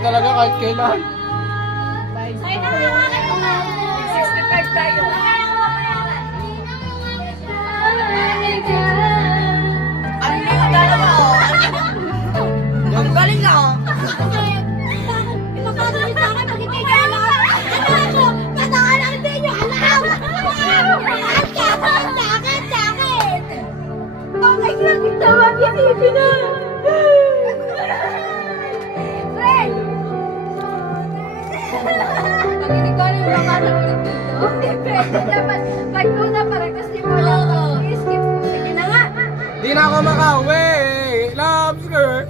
talaga kahit kailan. Ay, nakakakit ko nga. 65 tayo. Ang liit dalawa, oh. Ang galing na, oh. Ipapasok sa akin, magkikigala. Ano ako? Patangan ang din yung alam. Sakit. Okay, grabe tawag yung ibig na. Friend! Pag-inig ko rin yung papasok ulit dito. Okay, friend. Dapat pagkuna para kasi wala pa. I-skip ko. Sige na nga. Di na ako makauwi. Loves girl.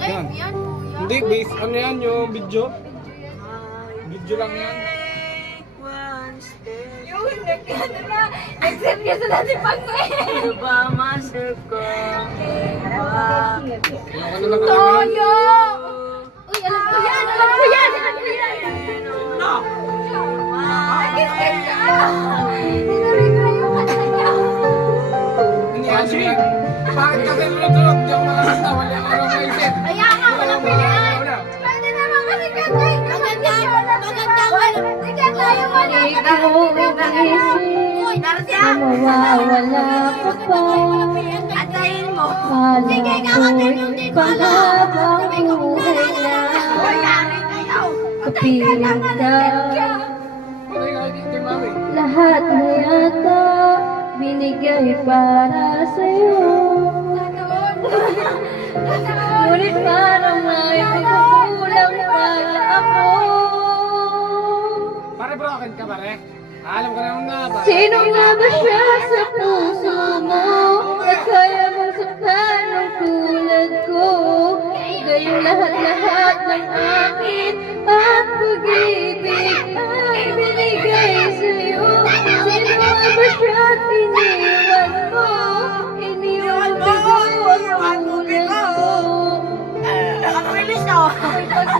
Live yan, kuya. Hindi, base. Ano yan yung video? Video lang yan. Yun, nag-ano na. Nag-seryoso na si Pangwin. Diba, master ko? Ano na lang Toyo! Uy, alam ko yan! No! Nag-skip ka! Tinuloy ko na yung kanta niya. Hindi kasi. Bakit kasi lunod-lunod yung mga kanta? Wala ka lang maisip. Kaya nga, walang pilihan. Pwede naman kasi kanta yung magandang Sige tayo wala. Uy, Narcia! Mawawala ka pa. Antayin mo. Sige, kakatin yung di ko alam. Sabi ko, buhay na. nangyari kayo. Kapiling ka. Patay ka dito, mami. Lahat na yata binigay para sa'yo. Ngunit parang may kukulang pa ako. Pare broken ka pare. Alam ko naman na pare. Sino nga ba siya sa puso mo? At kaya mong saktan ng tulad ko? Gayong lahat-lahat ng